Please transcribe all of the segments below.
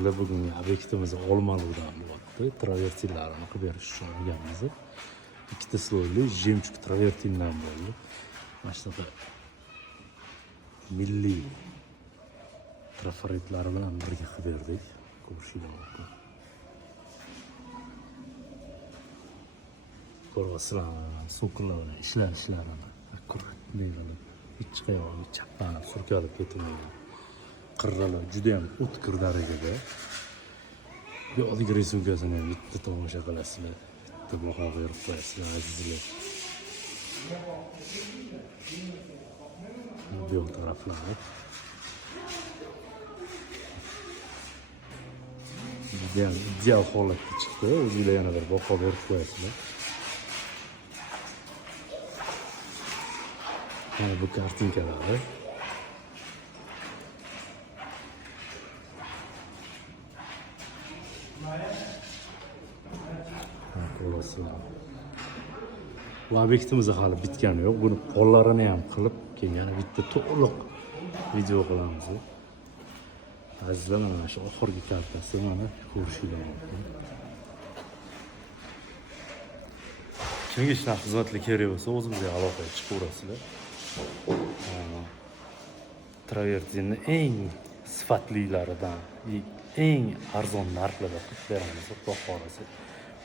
Azizlar bugungi obyektimiz Olmaliqdan bo'lyapti. Travertinlarni qilib berish uchun olganmiz. Ikkita sloyli jemchug travertindan bo'ldi. Mana shunaqa milliy trafaretlar bilan birga qilib berdik. Ko'rishingiz mumkin. Ko'ryapsizlarmi? So'qillar bilan ishlarini akkurat qilib, hech qayerga chappanib, surkalib ketmaydi. Qirralar juda ham o'tkir darajada. Bu oddiy resimkasini ham bitta tomosha qilasizlar. Bitta baho berib qo'yasizlar azizlar. Bu yoq taraflari juda ham ideal holatga chiqdi. O'zinglar yana bir baho berib qo'yasizlar. Mana bu kartinkalari. Bu obyektimiz hali bitgani yo'q. Buni qo'llarini ham qilib, keyin yana bitta to'liq video qilamiz. Azizlar, mana shu oxirgi kartasi mana ko'rishingiz mumkin. Kimga shunaqa xizmatlar kerak bo'lsa, o'zimizga aloqaga chiqaverasizlar. Travertinni eng sifatlilaridan, eng arzon narxlarda qilib beramiz. Xudo xolasa,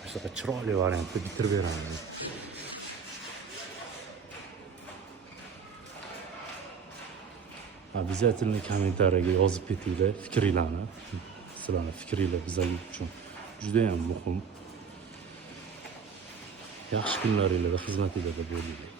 shunaqa chiroyli variantda bitirib beramiz. Обязательно kommentariyaga yozib ketinglar fikringlarni. Sizlarning fikringlar bizlar uchun juda ham muhim. Yaxshi kunlaringizda xizmatingizda bo'linglar.